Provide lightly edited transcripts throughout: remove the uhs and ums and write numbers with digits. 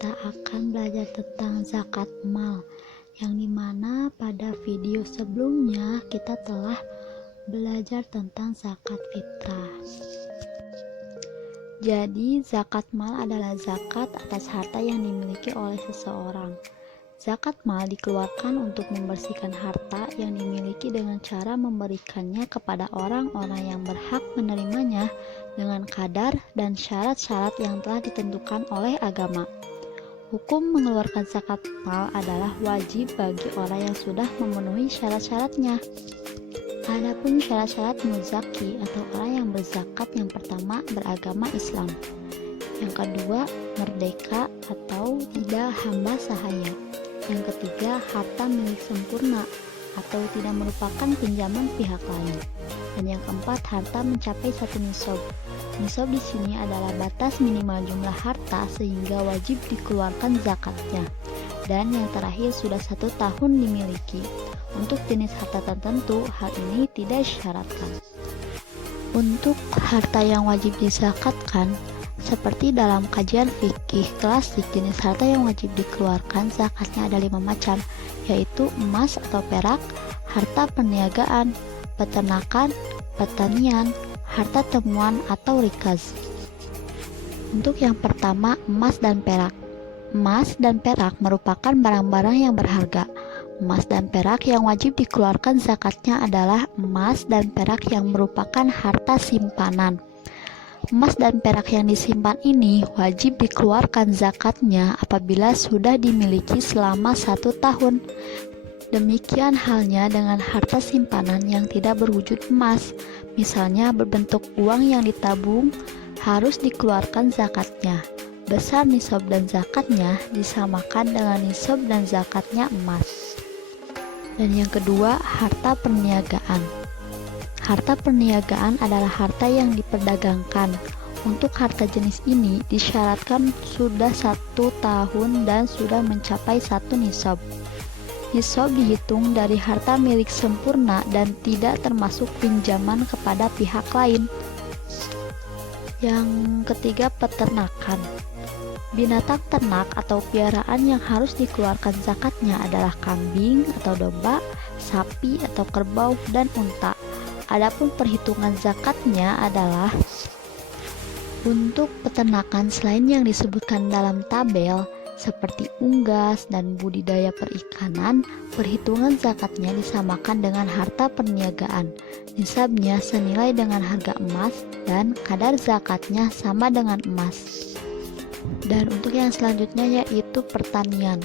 kita akan belajar tentang zakat mal, yang dimana pada video sebelumnya kita telah belajar tentang zakat fitrah. Jadi, zakat mal adalah zakat atas harta yang dimiliki oleh seseorang. Zakat mal dikeluarkan untuk membersihkan harta yang dimiliki dengan cara memberikannya kepada orang-orang yang berhak menerimanya dengan kadar dan syarat-syarat yang telah ditentukan oleh agama. Hukum mengeluarkan zakat mal adalah wajib bagi orang yang sudah memenuhi syarat-syaratnya. Adapun syarat-syarat muzaki atau orang yang berzakat, yang pertama beragama Islam, yang kedua merdeka atau tidak hamba sahaya, yang ketiga harta milik sempurna atau tidak merupakan pinjaman pihak lain, dan yang keempat harta mencapai 1 nisab. Nisab di sini adalah batas minimal jumlah harta sehingga wajib dikeluarkan zakatnya, dan yang terakhir sudah 1 tahun dimiliki. Untuk jenis harta tertentu, hal ini tidak disyaratkan. Untuk harta yang wajib dizakatkan, seperti dalam kajian fikih klasik, jenis harta yang wajib dikeluarkan zakatnya ada 5 macam, yaitu emas atau perak, harta perniagaan, peternakan, pertanian, harta temuan atau rikaz. Untuk yang pertama, emas dan perak. Emas dan perak merupakan barang-barang yang berharga. Emas dan perak yang wajib dikeluarkan zakatnya adalah emas dan perak yang merupakan harta simpanan. Emas dan perak yang disimpan ini wajib dikeluarkan zakatnya apabila sudah dimiliki selama 1 tahun. Demikian halnya dengan harta simpanan yang tidak berwujud emas, misalnya berbentuk uang yang ditabung, harus dikeluarkan zakatnya. Besar nisab dan zakatnya disamakan dengan nisab dan zakatnya emas. Dan yang kedua, harta perniagaan. Harta perniagaan adalah harta yang diperdagangkan. Untuk harta jenis ini disyaratkan sudah 1 tahun dan sudah mencapai 1 nisab. Nisab dihitung dari harta milik sempurna dan tidak termasuk pinjaman kepada pihak lain. Yang ketiga, peternakan. Binatang ternak atau piaraan yang harus dikeluarkan zakatnya adalah kambing atau domba, sapi atau kerbau, dan unta. Adapun perhitungan zakatnya adalah untuk peternakan selain yang disebutkan dalam tabel seperti unggas dan budidaya perikanan, perhitungan zakatnya disamakan dengan harta perniagaan. Nisabnya senilai dengan harga emas dan kadar zakatnya sama dengan emas. Dan untuk yang selanjutnya yaitu pertanian.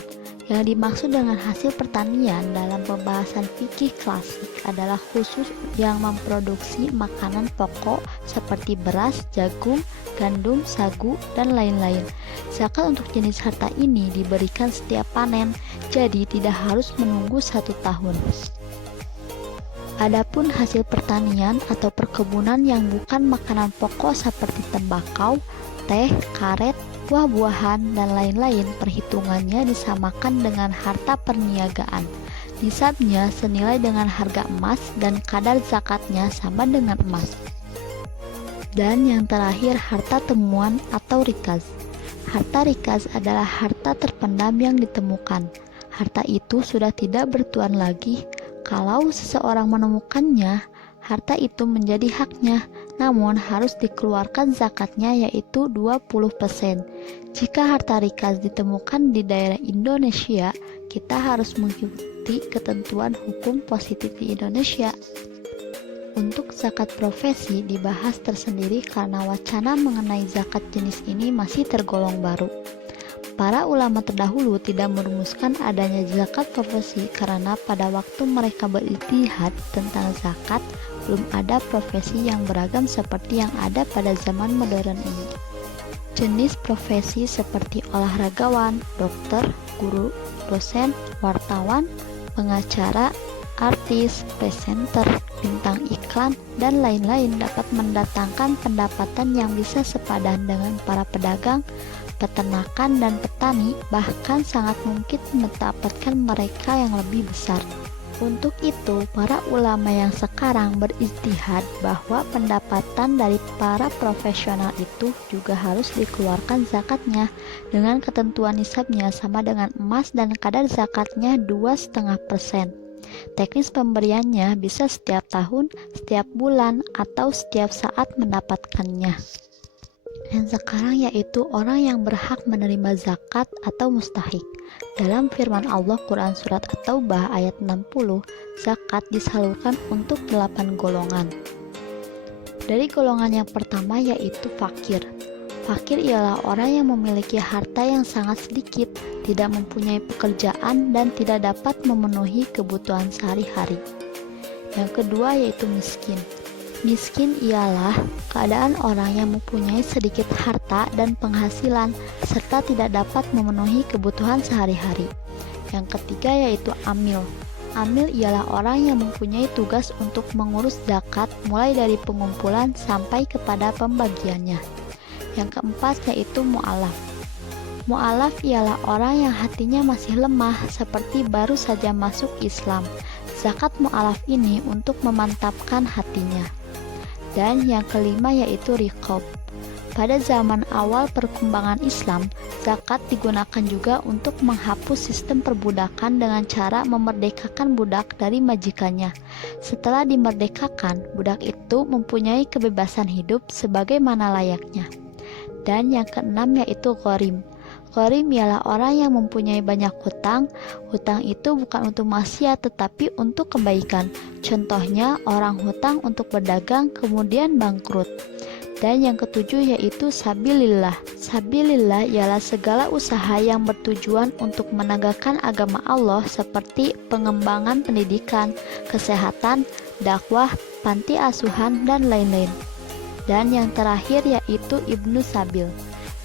Yang dimaksud dengan hasil pertanian dalam pembahasan fikih klasik adalah khusus yang memproduksi makanan pokok seperti beras, jagung, gandum, sagu, dan lain-lain. Zakat untuk jenis harta ini diberikan setiap panen, jadi tidak harus menunggu 1 tahun. Adapun hasil pertanian atau perkebunan yang bukan makanan pokok seperti tembakau, teh, karet, buah-buahan, dan lain-lain, perhitungannya disamakan dengan harta perniagaan. Nisabnya senilai dengan harga emas dan kadar zakatnya sama dengan emas. Dan yang terakhir, harta temuan atau rikaz. Harta rikaz adalah harta terpendam yang ditemukan. Harta itu sudah tidak bertuan lagi. Kalau seseorang menemukannya, harta itu menjadi haknya, namun harus dikeluarkan zakatnya yaitu 20%. Jika harta rikaz ditemukan di daerah Indonesia, kita harus mengikuti ketentuan hukum positif di Indonesia. Untuk zakat profesi dibahas tersendiri karena wacana mengenai zakat jenis ini masih tergolong baru. Para ulama terdahulu tidak merumuskan adanya zakat profesi karena pada waktu mereka berijtihad tentang zakat, belum ada profesi yang beragam seperti yang ada pada zaman modern ini. Jenis profesi seperti olahragawan, dokter, guru, dosen, wartawan, pengacara, artis, presenter, bintang iklan, dan lain-lain dapat mendatangkan pendapatan yang bisa sepadan dengan para pedagang, peternakan, dan petani, bahkan sangat mungkin mendapatkan mereka yang lebih besar. Untuk itu, para ulama yang sekarang berijtihad bahwa pendapatan dari para profesional itu juga harus dikeluarkan zakatnya dengan ketentuan nisabnya sama dengan emas dan kadar zakatnya 2,5%. Teknis pemberiannya bisa setiap tahun, setiap bulan, atau setiap saat mendapatkannya. Yang sekarang yaitu orang yang berhak menerima zakat atau mustahik. Dalam firman Allah Quran Surat At-Taubah ayat 60, zakat disalurkan untuk 8 golongan. Dari golongan yang pertama yaitu fakir. Fakir ialah orang yang memiliki harta yang sangat sedikit, tidak mempunyai pekerjaan dan tidak dapat memenuhi kebutuhan sehari-hari. Yang kedua yaitu miskin. Miskin ialah keadaan orang yang mempunyai sedikit harta dan penghasilan serta tidak dapat memenuhi kebutuhan sehari-hari. Yang ketiga yaitu amil. Amil ialah orang yang mempunyai tugas untuk mengurus zakat mulai dari pengumpulan sampai kepada pembagiannya. Yang keempat yaitu mu'alaf. Mu'alaf ialah orang yang hatinya masih lemah seperti baru saja masuk Islam. Zakat mu'alaf ini untuk memantapkan hatinya. Dan yang kelima yaitu riqab. Pada zaman awal perkembangan Islam, zakat digunakan juga untuk menghapus sistem perbudakan dengan cara memerdekakan budak dari majikannya. Setelah dimerdekakan, budak itu mempunyai kebebasan hidup sebagaimana layaknya. Dan yang keenam yaitu gharim. Gharim ialah orang yang mempunyai banyak hutang. Hutang itu bukan untuk maksiat tetapi untuk kebaikan. Contohnya orang hutang untuk berdagang kemudian bangkrut. Dan yang ketujuh yaitu sabilillah. Sabilillah ialah segala usaha yang bertujuan untuk menegakkan agama Allah seperti pengembangan pendidikan, kesehatan, dakwah, panti asuhan, dan lain-lain. Dan yang terakhir yaitu Ibnu Sabil.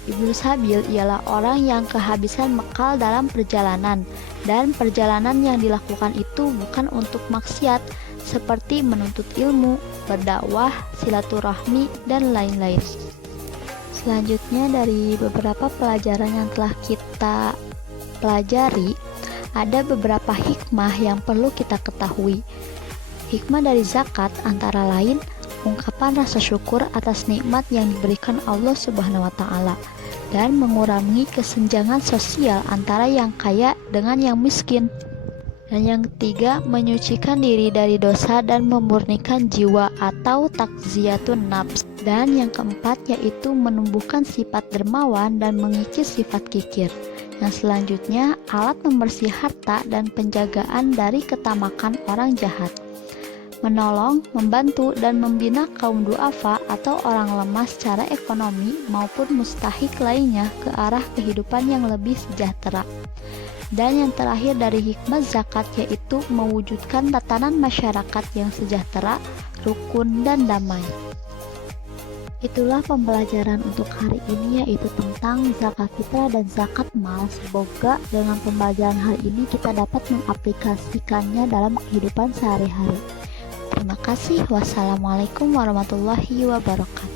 Ibnu Sabil ialah orang yang kehabisan bekal dalam perjalanan, dan perjalanan yang dilakukan itu bukan untuk maksiat seperti menuntut ilmu, berdakwah, silaturahmi, dan lain-lain. Selanjutnya dari beberapa pelajaran yang telah kita pelajari, ada beberapa hikmah yang perlu kita ketahui. Hikmah dari zakat antara lain ungkapan rasa syukur atas nikmat yang diberikan Allah Subhanahu wa Ta'ala, dan mengurangi kesenjangan sosial antara yang kaya dengan yang miskin. Dan yang ketiga, menyucikan diri dari dosa dan memurnikan jiwa atau takziyatun nafs. Dan yang keempat yaitu menumbuhkan sifat dermawan dan mengikis sifat kikir. Yang selanjutnya, alat membersih harta dan penjagaan dari ketamakan orang jahat. Menolong, membantu, dan membina kaum duafa atau orang lemah secara ekonomi maupun mustahik lainnya ke arah kehidupan yang lebih sejahtera. Dan yang terakhir dari hikmah zakat yaitu mewujudkan tatanan masyarakat yang sejahtera, rukun, dan damai. Itulah pembelajaran untuk hari ini yaitu tentang zakat fitrah dan zakat mal. Semoga dengan pembelajaran hari ini kita dapat mengaplikasikannya dalam kehidupan sehari-hari. Terima kasih. Wassalamualaikum warahmatullahi wabarakatuh.